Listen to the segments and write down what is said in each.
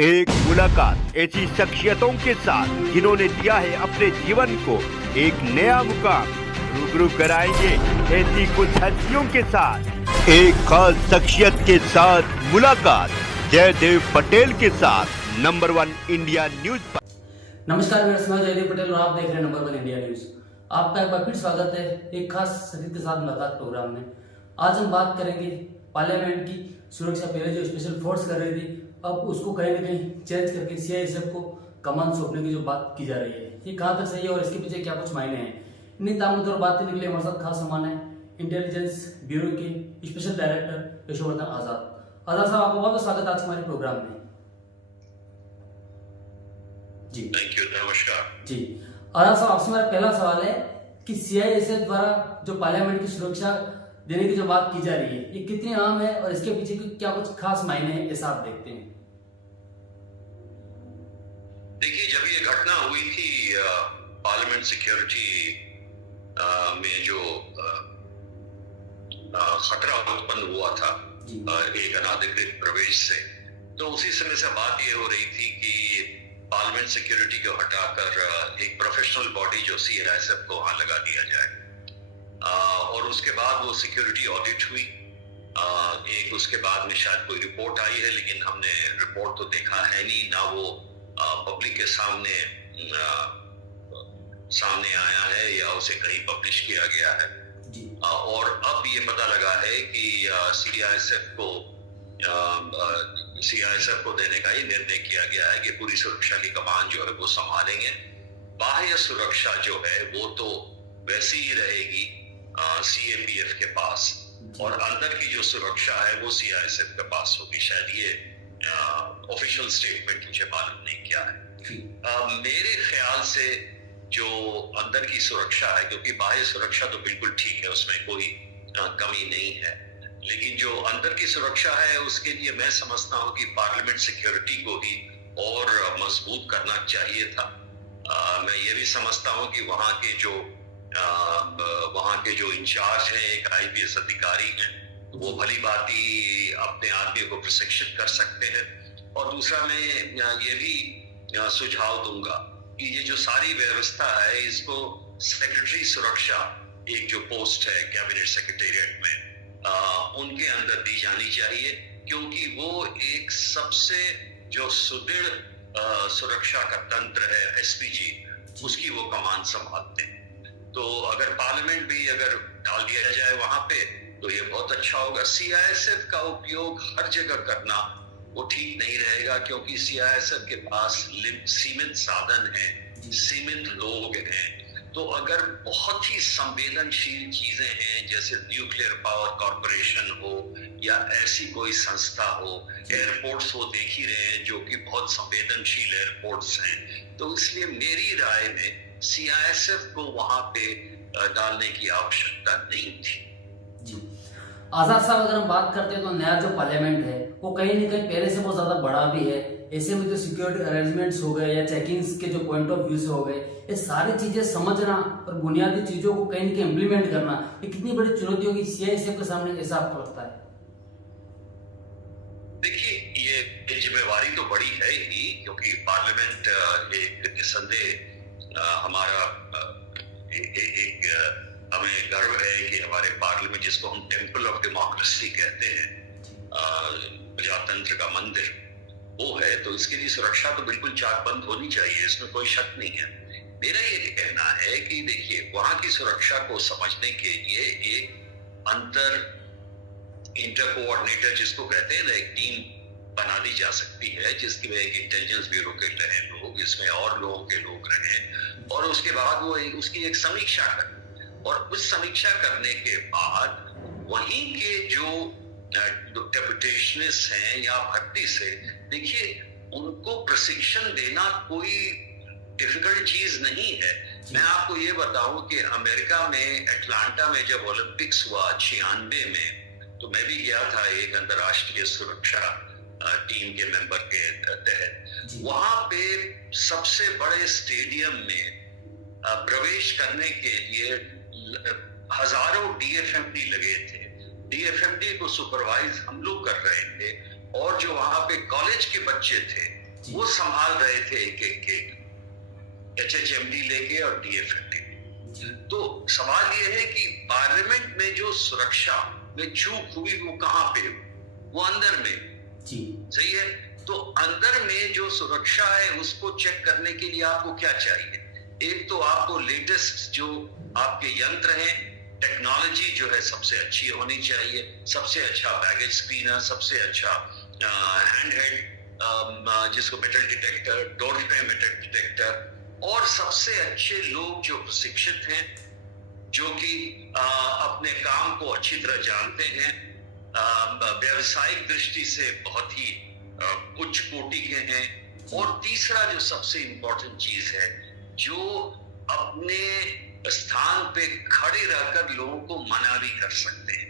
एक मुलाकात ऐसी शख्सियतों के साथ जिन्होंने दिया है अपने जीवन को एक नया मुकाम। रूबरू कराएंगे ऐसी कुछ हस्तियों के साथ एक खास शख्सियत के साथ मुलाकात जयदेव पटेल के साथ नंबर 1 इंडिया न्यूज। नमस्कार, मैं जयदेव पटेल और आप देख रहे हैं नंबर 1 इंडिया न्यूज। आपका एक बार फिर स्वागत है एक खास अतिथि के साथ मुलाकात प्रोग्राम में। आज हम बात करेंगे पार्लियामेंट की सुरक्षा। पहले जो स्पेशल फोर्स कर रही थी, अब उसको कहीं ना कहीं चेंज करके सीआईएसएफ को कमान सौंपने की जो बात की जा रही है, ये कहाँ तक सही है और इसके पीछे क्या कुछ मायने हैं, इन्हीं तामुद्दे और बात करने के लिए हमारे साथ खास मेहमान है इंटेलिजेंस ब्यूरो के स्पेशल डायरेक्टर यशोवर्धन आजाद। आजाद साहब, आपका बहुत बहुत स्वागत है आज हमारे प्रोग्राम में। जी थैंक यू, नमस्कार जी। आजाद साहब, आपसे मेरा पहला सवाल है कि सीआईएसएफ द्वारा जो पार्लियामेंट की सुरक्षा देने की जो बात की जा रही है, ये कितनी आम है और इसके पीछे क्या कुछ खास मायने हैं, ऐसा आप देखते हैं? देखिए, जब ये घटना हुई थी पार्लियामेंट सिक्योरिटी में जो खतरा उत्पन्न हुआ था एक अनाधिकृत प्रवेश से, तो उसी समय से बात ये हो रही थी कि पार्लियामेंट सिक्योरिटी को हटाकर एक प्रोफेशनल बॉडी जो सीआईएसएफ को वहां लगा दिया जाए। और उसके बाद वो सिक्योरिटी ऑडिट हुई। एक उसके बाद में शायद कोई रिपोर्ट आई है, लेकिन हमने रिपोर्ट तो देखा है नहीं, ना वो पब्लिक के सामने आया है या उसे कहीं पब्लिश किया गया है। और अब ये पता लगा है कि सीआईएसएफ को देने का ही निर्णय किया गया है कि पूरी सुरक्षा की कमान जो है वो संभालेंगे। बाह्य सुरक्षा जो है वो तो वैसी ही रहेगी सीएपीएफ के पास, और अंदर की जो सुरक्षा है वो सीआईएसएफ के पास होगी। शायद ये ऑफिशियल स्टेटमेंट मुझे मालूम नहीं क्या है। मेरे ख्याल से जो अंदर की सुरक्षा है, क्योंकि बाह्य सुरक्षा तो बिल्कुल ठीक है, उसमें कोई कमी नहीं है, लेकिन जो अंदर की सुरक्षा है उसके लिए मैं समझता हूँ कि पार्लियामेंट सिक्योरिटी को ही और मजबूत करना चाहिए था। मैं ये भी समझता हूँ कि वहाँ के जो इंचार्ज हैं, एक आईपीएस अधिकारी हैं, वो भली भांति अपने आदमी को प्रशिक्षित कर सकते हैं। और दूसरा मैं ये भी सुझाव दूंगा कि ये जो सारी व्यवस्था है, इसको सेक्रेटरी सुरक्षा, एक जो पोस्ट है कैबिनेट सेक्रेटेरिएट में, उनके अंदर दी जानी चाहिए, क्योंकि वो एक सबसे जो सुदृढ़ सुरक्षा का तंत्र है एसपीजी, उसकी वो कमान संभालते हैं। तो अगर पार्लियामेंट भी अगर डाल दिया जाए वहां पे, तो ये बहुत अच्छा होगा। सीआईएसएफ का उपयोग हर जगह करना वो ठीक नहीं रहेगा, क्योंकि सीआईएसएफ के पास सीमित साधन हैं, सीमित लोग हैं। तो अगर बहुत ही संवेदनशील चीजें हैं, जैसे न्यूक्लियर पावर कॉर्पोरेशन हो या ऐसी कोई संस्था हो, एयरपोर्ट्स वो देख ही रहे हैं जो कि बहुत संवेदनशील एयरपोर्ट्स हैं, तो इसलिए मेरी राय में सीआईएसएफ को वहां पे डालने की आवश्यकता नहीं थी। जी आजाद साहब, अगर हम बात करते हैं तो नया जो पार्लियामेंट है वो कहीं ना कहीं पहले से बहुत ज्यादा बड़ा भी है। ऐसे में जो सिक्योरिटी अरेंजमेंट्स हो गए या चेकिंग्स के जो पॉइंट ऑफ व्यू से हो गए, ये सारी चीजें समझना और बुनियादी चीजों को कहीं ना कहीं इम्प्लीमेंट करना, ये कितनी बड़ी चुनौती होगी सीआईएसएफ के सामने, ऐसा आपको लगता है? देखिए, ये जिम्मेवारी तो बड़ी है ही, क्योंकि पार्लियामेंट एक निसंदेह हमारा हमें गर्व है कि हमारे पार्लियामेंट, जिसको हम टेम्पल ऑफ डेमोक्रेसी कहते हैं, प्रजातंत्र का मंदिर, वो है। तो इसके लिए सुरक्षा तो बिल्कुल चाक बंद होनी चाहिए, इसमें कोई शक नहीं है। मेरा ये कहना है कि देखिए, वहां की सुरक्षा को समझने के लिए एक इंटर कोऑर्डिनेटर, जिसको कहते हैं ना, एक टीम बना दी जा सकती है, जिसकी में एक इंटेलिजेंस ब्यूरो के रहे लोग, इसमें और लोगों के लोग रहे, और उसके बाद वो उसकी एक समीक्षा करें, और उस समीक्षा करने के बाद वहीं के जो डेपुटेशनिस्ट हैं या भर्ती से, देखिए, उनको प्रशिक्षण देना कोई डिफिकल्ट चीज नहीं है। मैं आपको ये बताऊं कि अमेरिका में अटलांटा में जब ओलंपिक्स हुआ 96 में, तो मैं भी गया था एक अंतर्राष्ट्रीय सुरक्षा टीम के मेंबर के तहत। वहां पे सबसे बड़े स्टेडियम में प्रवेश करने के लिए हजारों डीएफएमडी लगे थे। डीएफएमडी को सुपरवाइज हम लोग कर रहे थे, और जो वहां पे कॉलेज के बच्चे थे वो संभाल रहे थे एक एक HHMD लेके और DFMD। तो सवाल ये है कि पार्लियामेंट में जो सुरक्षा में चूक हुई वो कहां पे हुई? वो अंदर में जी सही है। तो अंदर में जो सुरक्षा है उसको चेक करने के लिए आपको क्या चाहिए? एक तो आपको लेटेस्ट जो आपके यंत्र हैं, टेक्नोलॉजी जो है सबसे अच्छी होनी चाहिए, सबसे अच्छा बैगेज स्क्रीनर, सबसे अच्छा हैंडहेल्ड जिसको मेटल डिटेक्टर, डोर पे मेटल डिटेक्टर, और सबसे अच्छे लोग जो प्रशिक्षित हैं, जो कि अपने काम को अच्छी तरह जानते हैं, व्यावसायिक दृष्टि से बहुत ही उच्च कोटि के हैं। और तीसरा जो सबसे इंपॉर्टेंट चीज है, जो अपने स्थान पे खड़े रहकर लोगों को मना भी कर सकते हैं।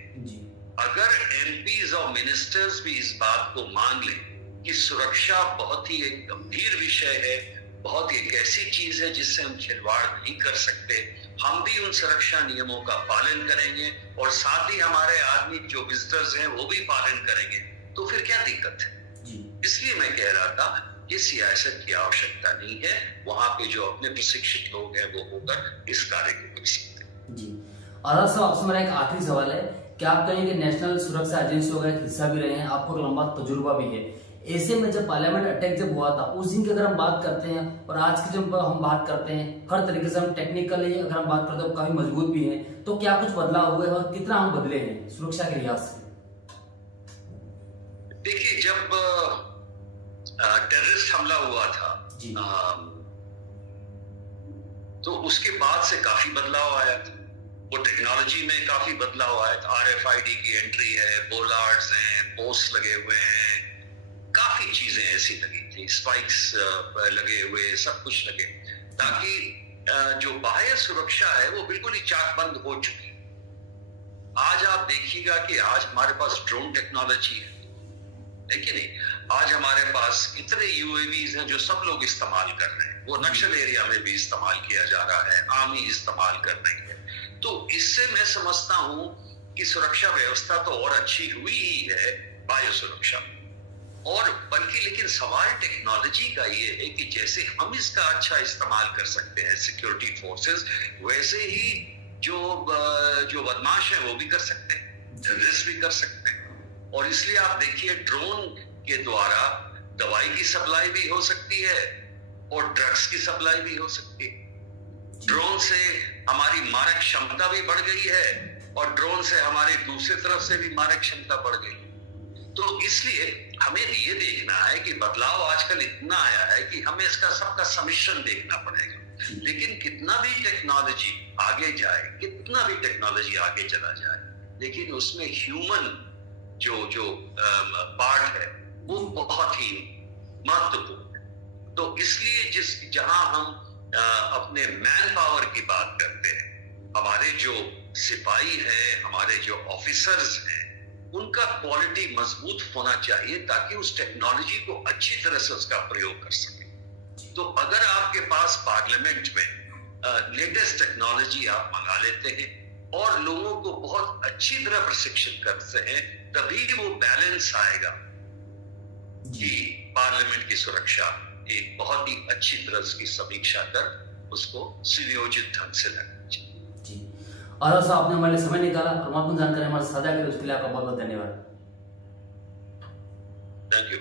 अगर MPs और मिनिस्टर्स भी इस बात को मान लें कि सुरक्षा बहुत ही एक गंभीर विषय है, बहुत एक ऐसी चीज है जिससे हम खिलवाड़ नहीं कर सकते, हम भी उन सुरक्षा नियमों का पालन करेंगे और साथ ही हमारे आदमी जो विजिटर्स हैं वो भी पालन करेंगे, तो फिर क्या दिक्कत है? इसलिए मैं कह रहा था कि सियासत की आवश्यकता नहीं है, वहां पे जो अपने प्रशिक्षित लोग हैं वो होकर इस कार्य को कर सकते हैं। जी आजाद साहब, आपसे मेरा एक आखिरी सवाल है कि आप कहेंगे नेशनल सुरक्षा एजेंसियों का एक हिस्सा भी रहे हैं, आपको लंबा तजुर्बा भी है। ऐसे में जब पार्लियामेंट अटैक जब हुआ था उस दिन की अगर हम बात करते हैं और आज की जब हम बात करते हैं, हर तरीके से हम टेक्निकली अगर हम बात करते हैं काफी मजबूत भी हैं, तो क्या कुछ बदलाव हुए और कितना हम बदले हैं सुरक्षा के लिहाज से? देखिए, जब टेररिस्ट हमला हुआ था तो उसके बाद से काफी बदलाव आया था। वो टेक्नोलॉजी में काफी बदलाव आया था। RFID की एंट्री है, बोलार्ड्स हैं, पोस्ट लगे हुए हैं, काफी चीजें ऐसी लगी थी, स्पाइक्स लगे हुए, सब कुछ लगे, ताकि जो बाह्य सुरक्षा है वो बिल्कुल ही चाकबंद हो चुकी। आज आप देखिएगा कि आज हमारे पास ड्रोन टेक्नोलॉजी है कि नहीं, आज हमारे पास इतने UAVs हैं जो सब लोग इस्तेमाल कर रहे हैं, वो नक्सल एरिया में भी इस्तेमाल किया जा रहा है, आर्मी इस्तेमाल कर रही है। तो इससे मैं समझता हूं कि सुरक्षा व्यवस्था तो और अच्छी हुई ही है, बायो सुरक्षा, और बल्कि लेकिन सवाल टेक्नोलॉजी का ये है कि जैसे हम इसका अच्छा इस्तेमाल कर सकते हैं सिक्योरिटी फोर्सेस, वैसे ही जो बदमाश है वो भी कर सकते हैं, टेररिस्ट भी कर सकते हैं। और इसलिए आप देखिए, ड्रोन के द्वारा दवाई की सप्लाई भी हो सकती है और ड्रग्स की सप्लाई भी हो सकती है। ड्रोन से हमारी मारक क्षमता भी बढ़ गई है और ड्रोन से हमारी दूसरी तरफ से भी मारक क्षमता बढ़ गई। तो इसलिए हमें ये देखना है कि बदलाव आजकल इतना आया है कि हमें इसका सबका सम्मिश्रण देखना पड़ेगा। लेकिन कितना भी टेक्नोलॉजी आगे जाए, कितना भी टेक्नोलॉजी आगे चला जाए, लेकिन उसमें ह्यूमन जो पार्ट है वो बहुत ही महत्वपूर्ण है। तो इसलिए जहां हम अपने मैन पावर की बात करते हैं, हमारे जो सिपाही हैं, हमारे जो ऑफिसर्स हैं, उनका क्वालिटी मजबूत होना चाहिए ताकि उस टेक्नोलॉजी को अच्छी तरह से उसका प्रयोग कर सके। तो अगर आपके पास पार्लियामेंट में लेटेस्ट टेक्नोलॉजी आप मंगा लेते हैं और लोगों को बहुत अच्छी तरह प्रशिक्षित करते हैं, तभी वो बैलेंस आएगा कि पार्लियामेंट की सुरक्षा एक बहुत ही अच्छी तरह उसकी समीक्षा कर उसको सुनियोजित ढंग से लगना चाहिए। जी आजाद साहब, आपने हमारे लिए समय निकाला और महत्वपूर्ण जानकारी हमारे साझा करी, उसके लिए आपका बहुत बहुत धन्यवाद। Thank you.